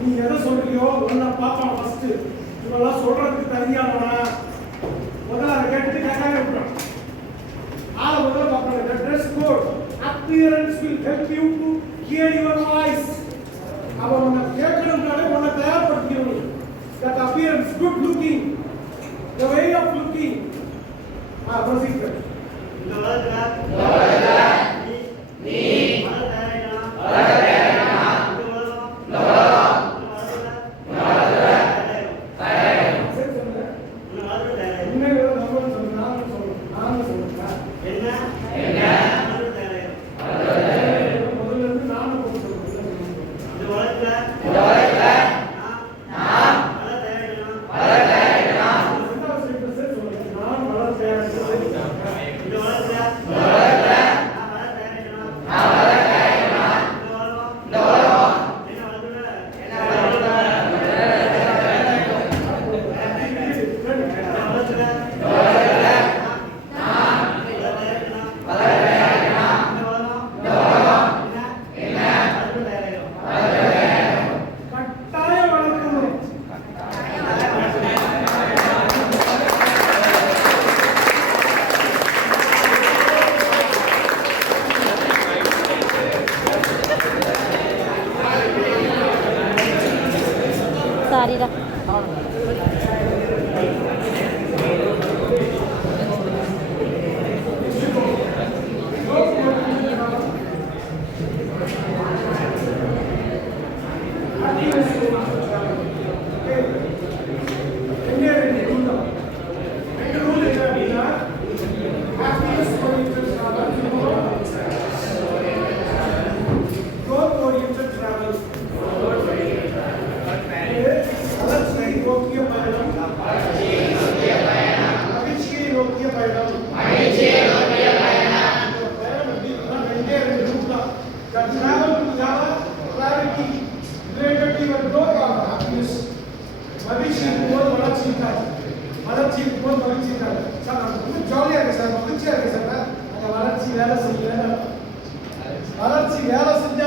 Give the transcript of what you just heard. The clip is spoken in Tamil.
நீ எதை சொல்றியோ ஒன்ன பாப்பான் ஃபர்ஸ்ட் இவெல்லாம் சொல்றதுக்கு தகுதியானவனா முதல்ல அதை கேட்டுட்டு கேட்காம விட்டுறான் ஆளை முதல்ல பார்க்கணும் the dress code appearance will help you to hear your voice அவன் உன்னை கேட்கணும்னாலே உன்னை தயார்படுத்திக்கணும் that appearance good looking the way of looking proceed இந்த உலகத்துல நீ சாரிடா வளர்ச்சி வேலை செஞ்ச